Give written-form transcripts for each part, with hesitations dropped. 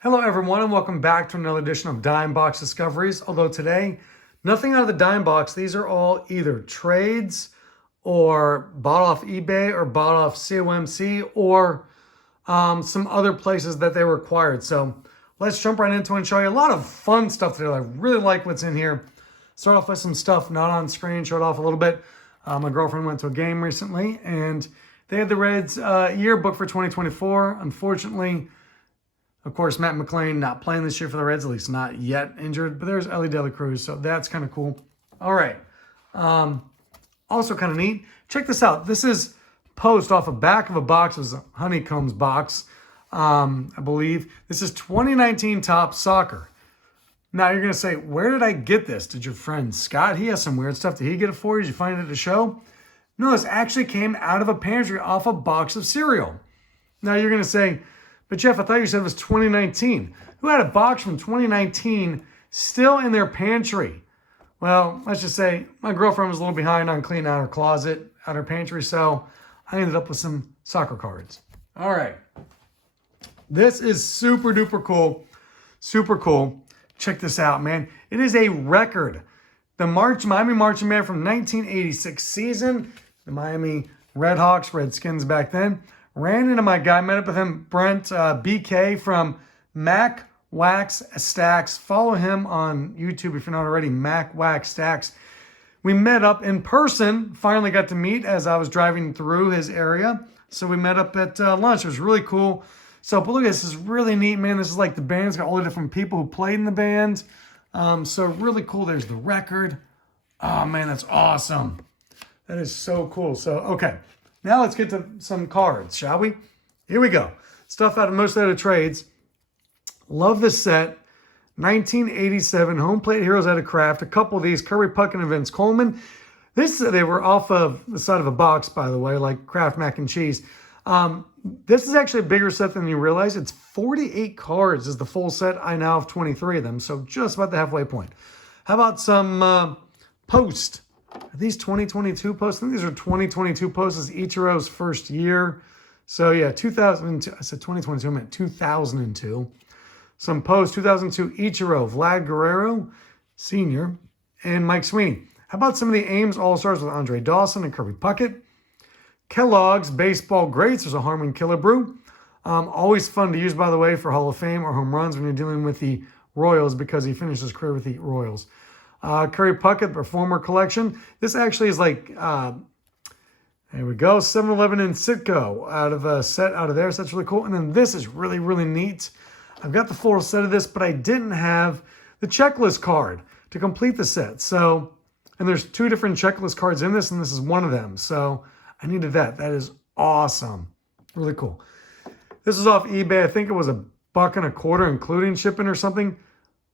Hello everyone and welcome back to another edition of Dime Box Discoveries. Although today, nothing out of the Dime Box. These are all either trades or bought off eBay or bought off COMC or some other places that they were acquired. So let's jump right into it and show you a lot of fun stuff today. I really like what's in here. Start off with some stuff not on screen, showed off a little bit. My girlfriend went to a game recently and they had the Reds yearbook for 2024. Unfortunately, of course, Matt McClain not playing this year for the Reds, at least not yet injured. But there's Ellie De La Cruz, so that's kind of cool. All right. Also kind of neat. Check this out. This is post off the back of a box. It was a Honeycombs box, I believe. This is 2019 Top Soccer. Now, you're going to say, where did I get this? Did your friend Scott? He has some weird stuff. Did he get it for you? Did you find it at a show? No, this actually came out of a pantry off a box of cereal. Now, you're going to say, but Jeff, I thought you said it was 2019. Who had a box from 2019 still in their pantry? Well, let's just say my girlfriend was a little behind on cleaning out her closet, out her pantry, so I ended up with some soccer cards. All right. This is super duper cool. Super cool. Check this out, man. It is a record. The Miami Marching Band from 1986 season. The Miami Redhawks, Redskins back then. Ran into my guy, met up with him, Brent BK from Mac Wax Stacks. Follow him on YouTube if you're not already, Mac Wax Stacks. We met up in person, finally got to meet as I was driving through his area. So we met up at lunch. It was really cool. So, but look at this, is really neat, man. This is like the band's got all the different people who played in the band. So really cool. There's the record. Oh, man, that's awesome. That is so cool. So, okay. Now let's get to some cards, shall we? Here we go. Stuff out of most out of trades. Love this set. 1987 Home Plate Heroes out of Kraft. A couple of these. Kirby Puckett and Vince Coleman. They were off of the side of a box, by the way, like Kraft Mac and Cheese. This is actually a bigger set than you realize. It's 48 cards is the full set. I now have 23 of them, so just about the halfway point. How about some Post? Are these 2022 posts? I think these are 2022 posts. This is Ichiro's first year. So yeah, 2002. I said 2022, I meant 2002. Some posts, 2002 Ichiro, Vlad Guerrero, Sr., and Mike Sweeney. How about some of the Ames All-Stars with Andre Dawson and Kirby Puckett? Kellogg's Baseball Greats. There's a Harmon Killebrew. Always fun to use, by the way, for Hall of Fame or home runs when you're dealing with the Royals because he finished his career with the Royals. Kirby Puckett Performer Collection. This actually is like, there we go, 7-Eleven and Citgo out of a set out of there. So that's really cool. And then this is really, really neat. I've got the full set of this, but I didn't have the checklist card to complete the set. So, and there's two different checklist cards in this, and this is one of them. So I needed that. That is awesome. Really cool. This is off eBay. I think it was $1.25, including shipping or something.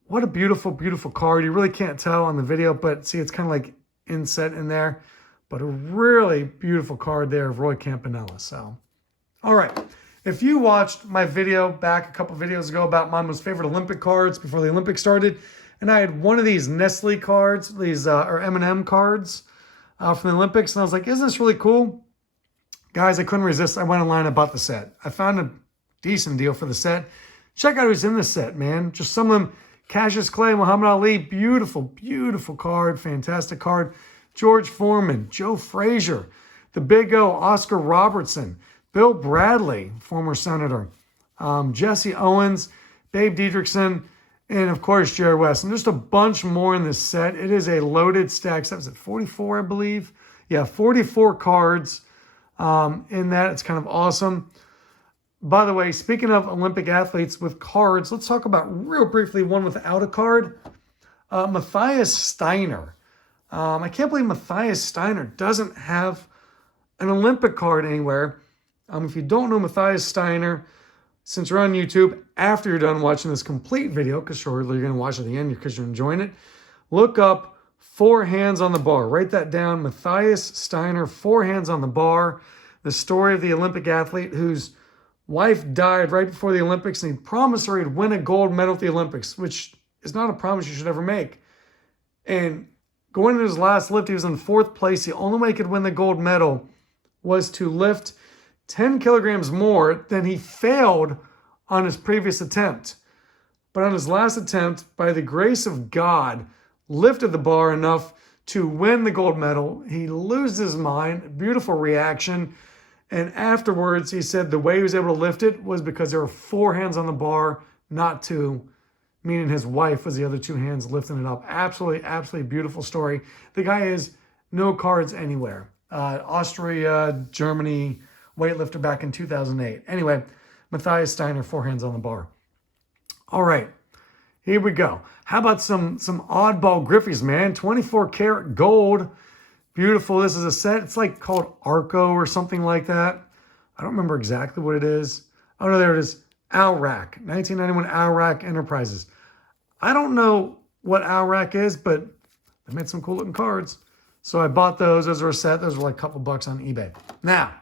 What a beautiful, beautiful card. You really can't tell on the video, but see, it's kind of like inset in there. But a really beautiful card there of Roy Campanella. So, all right. If you watched my video back a couple videos ago about my most favorite Olympic cards before the Olympics started, and I had one of these Nestle cards, these or M&M cards from the Olympics, and I was like, isn't this really cool? Guys, I couldn't resist. I went online and bought the set. I found a decent deal for the set. Check out who's in this set, man. Just some of them. Cassius Clay, Muhammad Ali, beautiful, beautiful card, fantastic card. George Foreman, Joe Frazier, the Big O, Oscar Robertson, Bill Bradley, former senator, Jesse Owens, Babe Dietrichson, and of course, Jerry West. And just a bunch more in this set. It is a loaded stack. That was at 44, I believe. Yeah, 44 cards in that. It's kind of awesome. By the way, speaking of Olympic athletes with cards, let's talk about real briefly one without a card. Matthias Steiner. I can't believe Matthias Steiner doesn't have an Olympic card anywhere. If you don't know Matthias Steiner, since you're on YouTube, after you're done watching this complete video, because surely you're going to watch at the end because you're enjoying it, look up 4 Hands on the Bar. Write that down. Matthias Steiner, 4 Hands on the Bar. The story of the Olympic athlete whose wife died right before the Olympics, and he promised her he'd win a gold medal at the Olympics, which is not a promise you should ever make. And going into his last lift, he was in 4th place. The only way he could win the gold medal was to lift 10 kilograms more than he failed on his previous attempt. but on his last attempt, by the grace of God, lifted the bar enough to win the gold medal. He loses his mind. Beautiful reaction. And afterwards, he said the way he was able to lift it was because there were 4 hands on the bar, not 2, meaning his wife was the other 2 hands lifting it up. Absolutely, absolutely beautiful story. The guy is no cards anywhere. Austria, Germany, weightlifter back in 2008. Anyway, Matthias Steiner, 4 hands on the bar. All right, here we go. How about some oddball Griffies, man? 24 karat gold. Beautiful. This is a set. It's like called Arco or something like that. I don't remember exactly what it is. Oh, no, there it is. Alrac, 1991 Alrac Enterprises. I don't know what Alrac is, but they made some cool looking cards. So I bought those. Those were a set. Those were like a couple bucks on eBay. Now,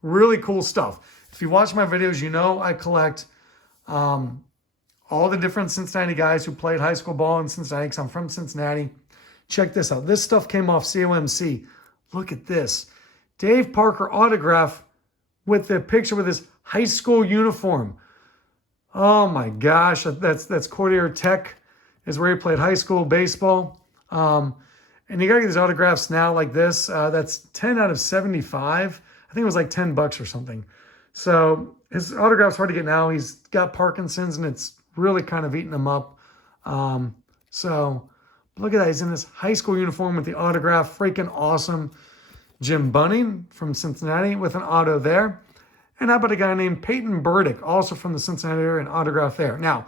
really cool stuff. If you watch my videos, you know I collect all the different Cincinnati guys who played high school ball in Cincinnati, because I'm from Cincinnati. Check this out. This stuff came off COMC. Look at this. Dave Parker autograph with the picture with his high school uniform. Oh my gosh, that's Cordier Tech is where he played high school baseball. And you gotta get these autographs now like this. That's 10 out of 75. I think it was like 10 bucks or something. So his autograph's hard to get now. He's got Parkinson's and it's really kind of eating him up. So look at that. He's in this high school uniform with the autograph. Freaking awesome. Jim Bunning from Cincinnati with an auto there. And how about a guy named Peyton Burdick, also from the Cincinnati area, an autograph there. Now,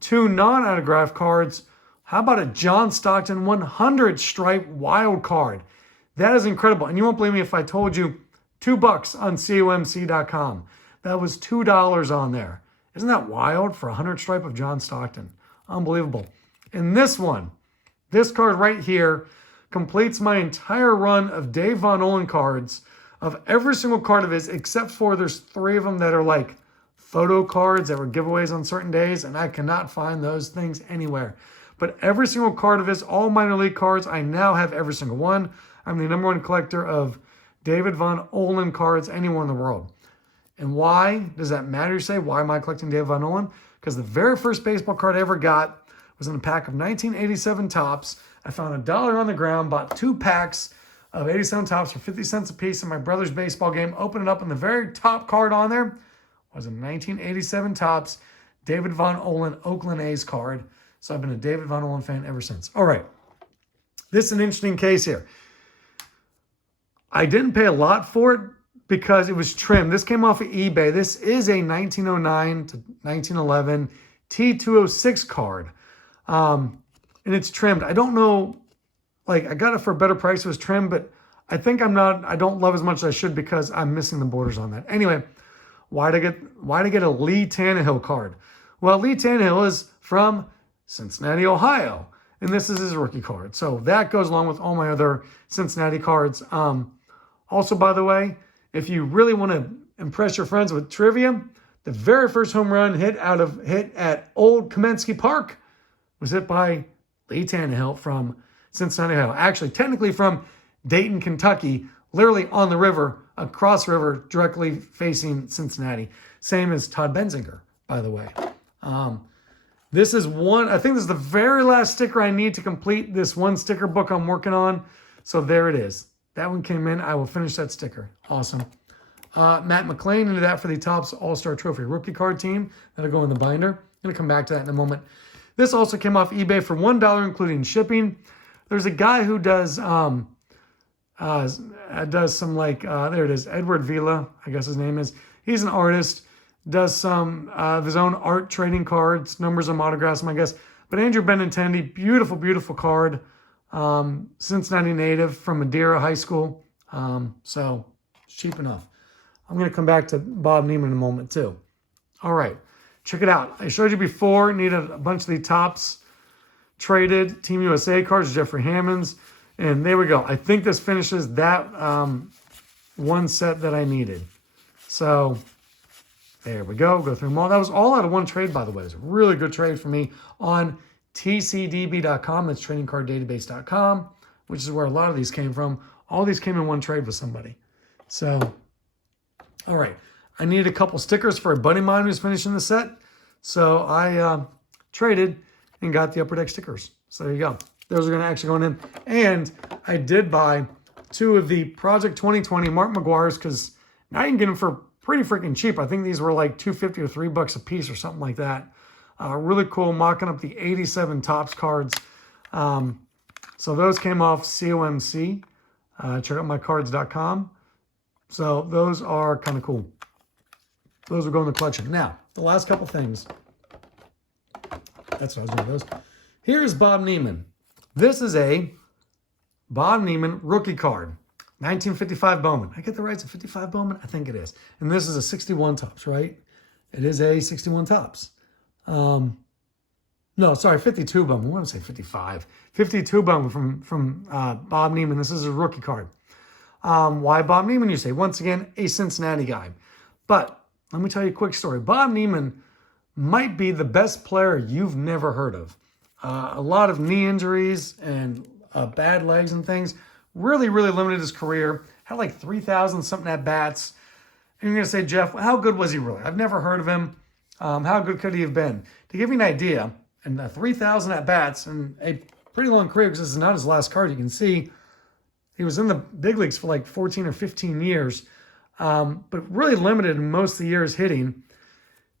2 non-autograph cards. How about a John Stockton 100 stripe wild card? That is incredible. And you won't believe me if I told you $2 on COMC.com. That was $2 on there. Isn't that wild for a 100 stripe of John Stockton? Unbelievable. And this one, this card right here completes my entire run of Dave Von Olen cards, of every single card of his, except for there's 3 of them that are like photo cards that were giveaways on certain days, and I cannot find those things anywhere. But every single card of his, all minor league cards, I now have every single one. I'm the #1 collector of David Von Olen cards anywhere in the world. And why does that matter, you say? Why am I collecting David Von Olen? Because the very first baseball card I ever got was in a pack of 1987 Topps. I found $1 on the ground, bought 2 packs of 87 Topps for 50 cents a piece in my brother's baseball game. Opened it up, and the very top card on there was a 1987 Topps David Von Olen Oakland A's card. So I've been a David Von Olen fan ever since. All right. This is an interesting case here. I didn't pay a lot for it because it was trimmed. This came off of eBay. This is a 1909 to 1911 T206 card. And it's trimmed. I don't know, like I got it for a better price. It was trimmed, but I think I don't love as much as I should because I'm missing the borders on that. Anyway, why did I get a Lee Tannehill card? Well, Lee Tannehill is from Cincinnati, Ohio, and this is his rookie card. So that goes along with all my other Cincinnati cards. Also, by the way, if you really want to impress your friends with trivia, the very first home run hit at Old Comiskey Park was hit by Lee Tannehill from Cincinnati, Ohio. Actually, technically from Dayton, Kentucky, literally on the river, across the river, directly facing Cincinnati. Same as Todd Benzinger, by the way. This is I think this is the very last sticker I need to complete this one sticker book I'm working on. So there it is. That one came in. I will finish that sticker. Awesome. Matt McClain into that for the Topps All-Star Trophy rookie card team. That'll go in the binder. I'm going to come back to that in a moment. This also came off eBay for $1, including shipping. There's a guy who does some like, there it is, Edward Vila, I guess his name is. He's an artist, does some of his own art trading cards, numbers and autographs, I guess. But Andrew Benintendi, beautiful, beautiful card. Cincinnati native from Madeira High School. So cheap enough. I'm going to come back to Bob Neiman in a moment too. All right, check it out. I showed you before, needed a bunch of the Topps traded Team USA cards, Jeffrey Hammonds. And there we go. I think this finishes that one set that I needed. So there we go. Go through them all. That was all out of one trade, by the way. It was a really good trade for me on TCDB.com. That's tradingcarddatabase.com, which is where a lot of these came from. All these came in one trade with somebody. So, all right. I needed a couple stickers for a buddy of mine who's finishing the set. So I traded and got the Upper Deck stickers. So there you go. Those are going to actually go in. And I did buy 2 of the Project 2020 Mark McGuire's because now you can get them for pretty freaking cheap. I think these were like $2.50 or $3 a piece or something like that. Really cool, mocking up the 87 Topps cards. So those came off COMC. Check out mycards.com. So those are kind of cool. Those will go in the collection. Now, the last couple things. That's what I was doing with those. Here's Bob Neiman. This is a Bob Neiman rookie card. 1955 Bowman. I get the rights of 55 Bowman? I think it is. And this is a 61 Topps, right? It is a 61 Topps. No, sorry, 52 Bowman. I want to say 55. 52 Bowman from Bob Neiman. This is a rookie card. Why Bob Neiman, you say? Once again, a Cincinnati guy. But let me tell you a quick story. Bob Neiman might be the best player you've never heard of. A lot of knee injuries and bad legs and things. Really, really limited his career. Had like 3,000 something at bats. And you're going to say, Jeff, how good was he really? I've never heard of him. How good could he have been? To give you an idea, and 3,000 at bats and a pretty long career, because this is not his last card. You can see he was in the big leagues for like 14 or 15 years, but really limited in most of the years hitting.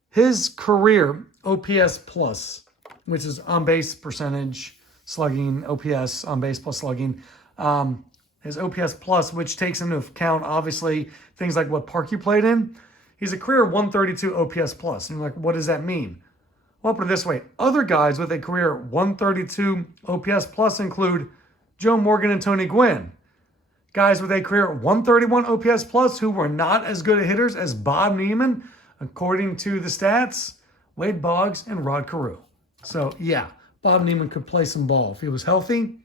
His career OPS plus, which is on base percentage, slugging, OPS, on base plus slugging. His OPS plus, which takes into account, obviously, things like what park you played in. He's a career 132 OPS plus. And you're like, what does that mean? Well, I'll put it this way. Other guys with a career 132 OPS plus include Joe Morgan and Tony Gwynn. Guys with a career 131 OPS plus who were not as good at hitters as Bob Neiman, according to the stats, Wade Boggs and Rod Carew. So, yeah, Bob Neiman could play some ball. If he was healthy,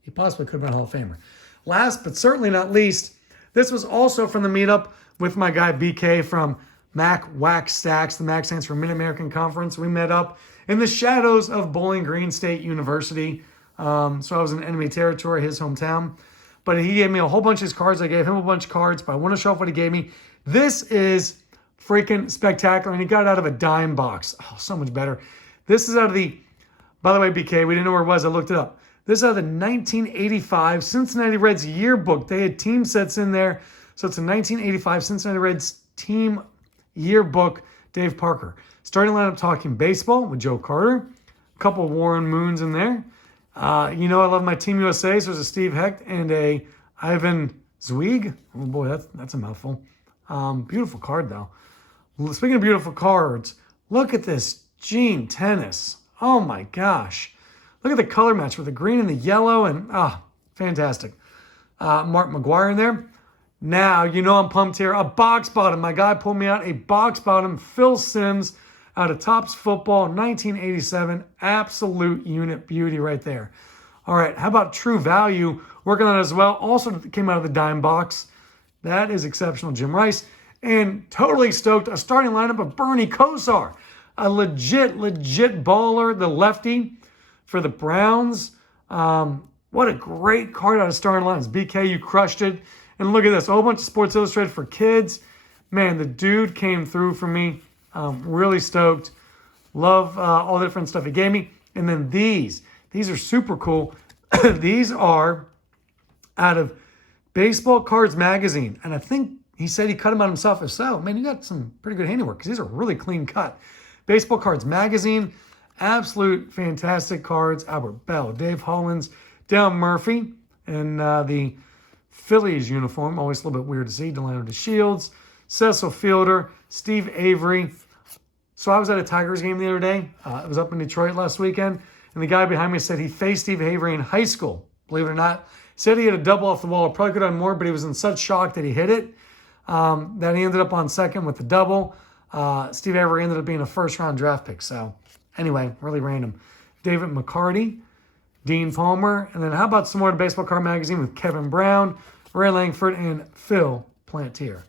he possibly could have been a Hall of Famer. Last but certainly not least, this was also from the meetup with my guy BK from Mac Wax Stacks. The Mac stands for Mid-American Conference. We met up in the shadows of Bowling Green State University. So I was in enemy territory, his hometown. But he gave me a whole bunch of his cards. I gave him a bunch of cards, but I want to show off what he gave me. This is freaking spectacular, and he got it out of a dime box. Oh, so much better. This is out of the, by the way, BK, we didn't know where it was. I looked it up. This is out of the 1985 Cincinnati Reds yearbook. They had team sets in there. So it's a 1985 Cincinnati Reds team yearbook, Dave Parker. Starting lineup talking baseball with Joe Carter. A couple Warren Moons in there. You know I love my Team USA. So there's a Steve Hecht and a Ivan Zweig. Oh boy, that's a mouthful. Beautiful card though. Speaking of beautiful cards, look at this Gene Tennis. Oh my gosh. Look at the color match with the green and the yellow and fantastic. Mark McGuire in there. Now, you know I'm pumped here. A box bottom. My guy pulled me out a box bottom. Phil Simms out of Topps Football, 1987. Absolute unit beauty right there. All right, how about True Value? Working on it as well. Also came out of the dime box. That is exceptional, Jim Rice. And totally stoked, a starting lineup of Bernie Kosar. A legit baller, the lefty for the Browns. What a great card out of starting lines. BK, you crushed it. And look at this, a whole bunch of Sports Illustrated for kids. Man, the dude came through for me. Really stoked. Love all the different stuff he gave me. And then these are super cool. These are out of Baseball Cards Magazine. And I think he said he cut them out himself. If so, man, you got some pretty good handiwork because these are really clean cut. Baseball Cards Magazine, absolute fantastic cards. Albert Bell, Dave Hollins, Dale Murphy, and the Phillies uniform, always a little bit weird to see. Delano DeShields, Cecil Fielder, Steve Avery. So I was at a Tigers game the other day. I was up in Detroit last weekend, and the guy behind me said he faced Steve Avery in high school. Believe it or not, said he had a double off the wall. Probably could have done more, but he was in such shock that he hit it. That he ended up on second with the double. Steve Avery ended up being a first-round draft pick. So anyway, really random. David McCarty, Dean Palmer, and then how about some more to Baseball Card Magazine with Kevin Brown, Ray Langford, and Phil Plantier.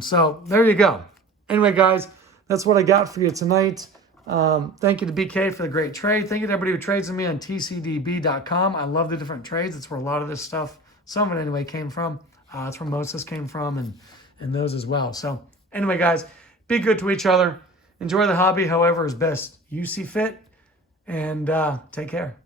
So there you go. Anyway, guys, that's what I got for you tonight. Thank you to BK for the great trade. Thank you to everybody who trades with me on TCDB.com. I love the different trades. It's where a lot of this stuff, some of it anyway, came from. It's where most of this came from and those as well. So anyway, guys, be good to each other. Enjoy the hobby however is best you see fit. and take care.